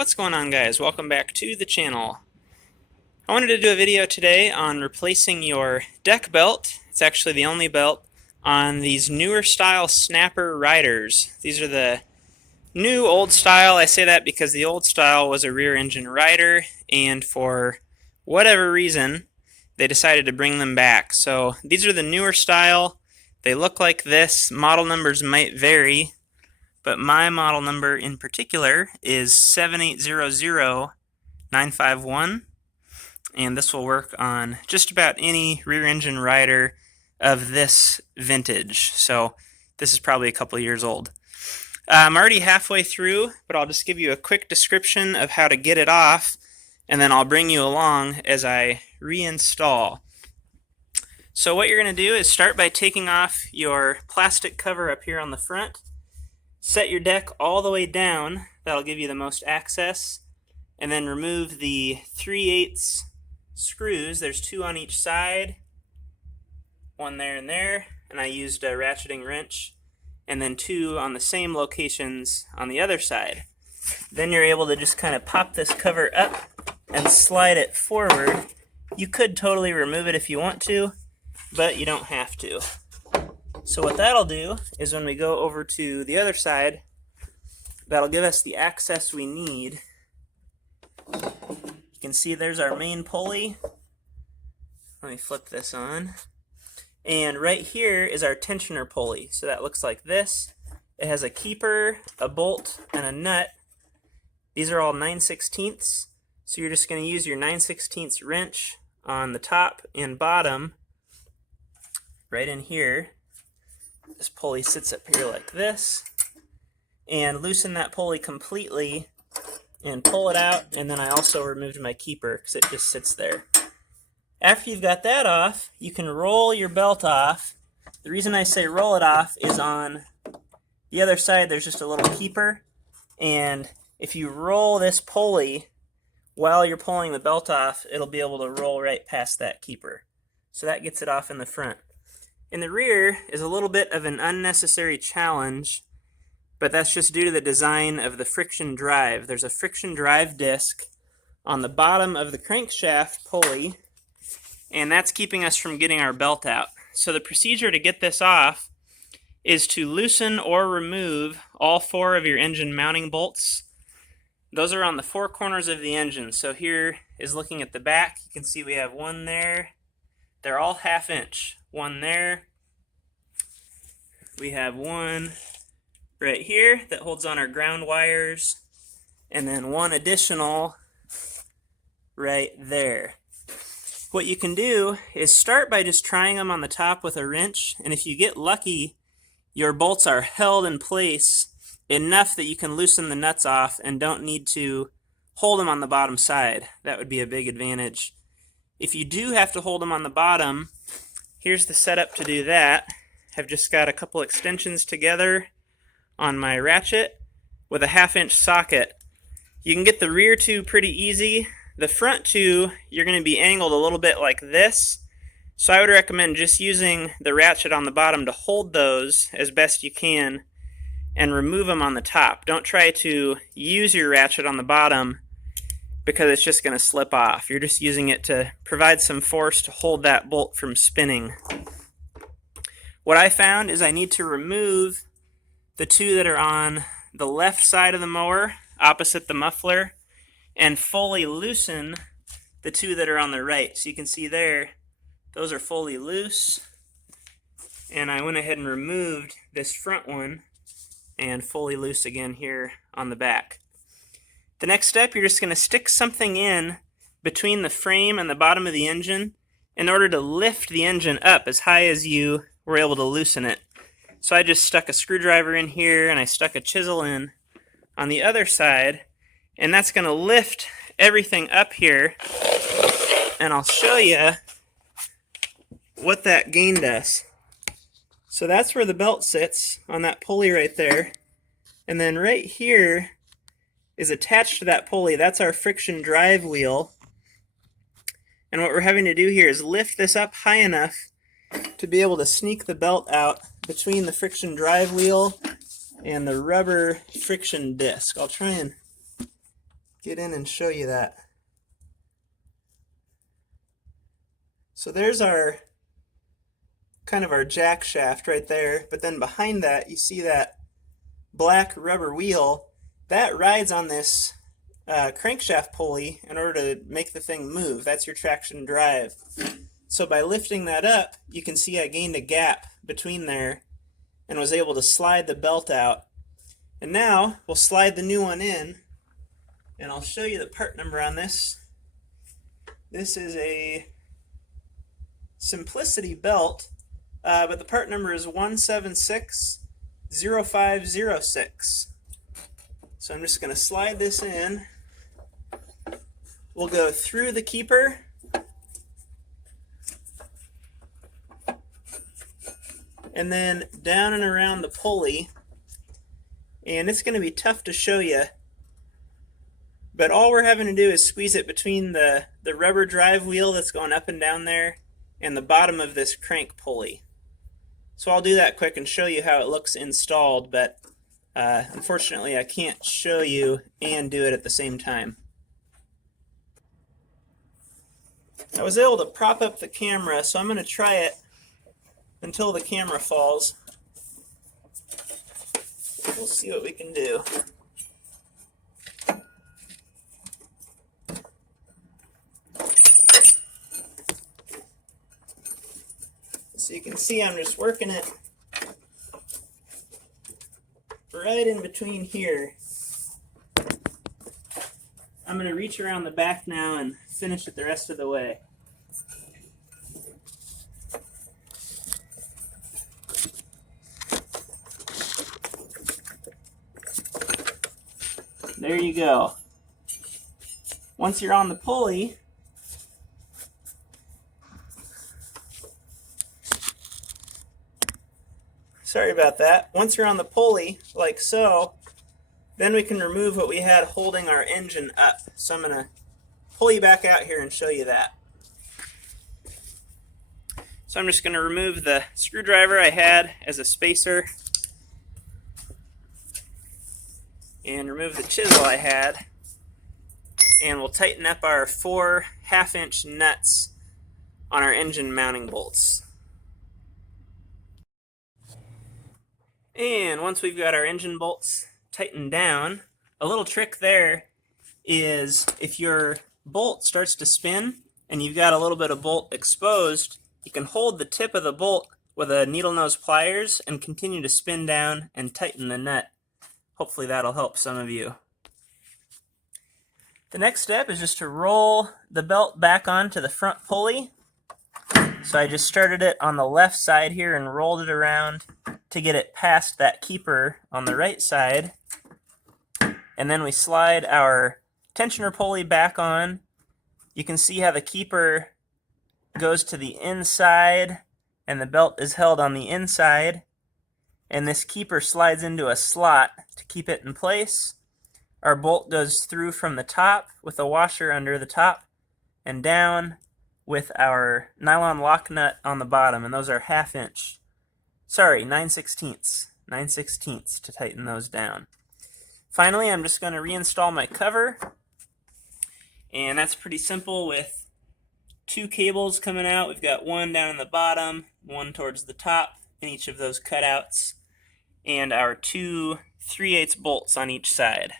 What's going on, guys? Welcome back to the channel. I wanted to do a video today on replacing your deck belt. It's actually the only belt on these newer style snapper riders. These are the new old style. I say that because the old style was a rear engine rider, and for whatever reason they decided to bring them back. So these are the newer style. They look like this. Model numbers might vary, but my model number in particular is 7800951, and this will work on just about any rear engine rider of this vintage. So this is probably a couple years old. I'm already halfway through, but I'll just give you a quick description of how to get it off, and then I'll bring you along as I reinstall. So what you're going to do is start by taking off your plastic cover up here on the front. Set your deck all the way down. That'll give you the most access. And then remove the 3/8 screws. There's 2 on each side. One there and there. And I used a ratcheting wrench. And then 2 on the same locations on the other side. Then you're able to just kind of pop this cover up and slide it forward. You could totally remove it if you want to, but you don't have to. So what that'll do is when we go over to the other side, that'll give us the access we need. You can see there's our main pulley. Let me flip this on. And right here is our tensioner pulley. So that looks like this. It has a keeper, a bolt, and a nut. These are all 9/16. So you're just going to use your 9/16 wrench on the top and bottom right in here. This pulley sits up here like this, and loosen that pulley completely and pull it out. And then I also removed my keeper because it just sits there. After you've got that off, you can roll your belt off. The reason I say roll it off is on the other side there's just a little keeper, and if you roll this pulley while you're pulling the belt off, it'll be able to roll right past that keeper. So that gets it off in the front. In the rear is a little bit of an unnecessary challenge, but that's just due to the design of the friction drive. There's a friction drive disc on the bottom of the crankshaft pulley, and that's keeping us from getting our belt out. So the procedure to get this off is to loosen or remove all 4 of your engine mounting bolts. Those are on the 4 corners of the engine. So here is looking at the back. You can see we have 1 there. They're all 1/2 inch. 1 there. We have 1 right here that holds on our ground wires, and then 1 additional right there. What you can do is start by just trying them on the top with a wrench, and if you get lucky, your bolts are held in place enough that you can loosen the nuts off and don't need to hold them on the bottom side. That would be a big advantage. If you do have to hold them on the bottom, here's the setup to do that. I've just got a couple extensions together on my ratchet with a 1/2 inch socket. You can get the rear 2 pretty easy. The front 2, you're going to be angled a little bit like this. So I would recommend just using the ratchet on the bottom to hold those as best you can and remove them on the top. Don't try to use your ratchet on the bottom because it's just going to slip off. You're just using it to provide some force to hold that bolt from spinning. What I found is I need to remove the 2 that are on the left side of the mower, opposite the muffler, and fully loosen the 2 that are on the right. So you can see there, those are fully loose. And I went ahead and removed this front one and fully loose again here on the back. The next step, you're just going to stick something in between the frame and the bottom of the engine in order to lift the engine up as high as you were able to loosen it. So I just stuck a screwdriver in here and I stuck a chisel in on the other side, and that's going to lift everything up here, and I'll show you what that gained us. So that's where the belt sits, on that pulley right there, and then right here is attached to that pulley. That's our friction drive wheel. And what we're having to do here is lift this up high enough to be able to sneak the belt out between the friction drive wheel and the rubber friction disc. I'll try and get in and show you that. So there's our kind of our jack shaft right there, but then behind that you see that black rubber wheel that rides on this crankshaft pulley in order to make the thing move. That's your traction drive. So by lifting that up, you can see I gained a gap between there and was able to slide the belt out. And now we'll slide the new one in, and I'll show you the part number on this. This is a Simplicity belt, but the part number is 1760506. So I'm just going to slide this in. We'll go through the keeper, and then down and around the pulley. And it's going to be tough to show you, but all we're having to do is squeeze it between the rubber drive wheel that's going up and down there and the bottom of this crank pulley. So I'll do that quick and show you how it looks installed, but unfortunately I can't show you and do it at the same time. I was able to prop up the camera, so I'm going to try it until the camera falls. We'll see what we can do. So you can see I'm just working it right in between here. I'm going to reach around the back now and finish it the rest of the way. There you go. Once you're on the pulley, sorry about that. Once you're on the pulley, like so, then we can remove what we had holding our engine up. So I'm going to pull you back out here and show you that. So I'm just going to remove the screwdriver I had as a spacer and remove the chisel I had, and we'll tighten up our 4 1/2-inch nuts on our engine mounting bolts. And once we've got our engine bolts tightened down, a little trick there is if your bolt starts to spin and you've got a little bit of bolt exposed, you can hold the tip of the bolt with a needle nose pliers and continue to spin down and tighten the nut. Hopefully that'll help some of you. The next step is just to roll the belt back onto the front pulley. So I just started it on the left side here and rolled it around to get it past that keeper on the right side. And then we slide our tensioner pulley back on. You can see how the keeper goes to the inside and the belt is held on the inside. And this keeper slides into a slot to keep it in place. Our bolt goes through from the top with a washer under the top and down with our nylon lock nut on the bottom, and those are 1/2-inch. Sorry, 9/16 to tighten those down. Finally, I'm just going to reinstall my cover, and that's pretty simple with 2 cables coming out. We've got one down in the bottom, one towards the top in each of those cutouts, and our 2 3/8 bolts on each side.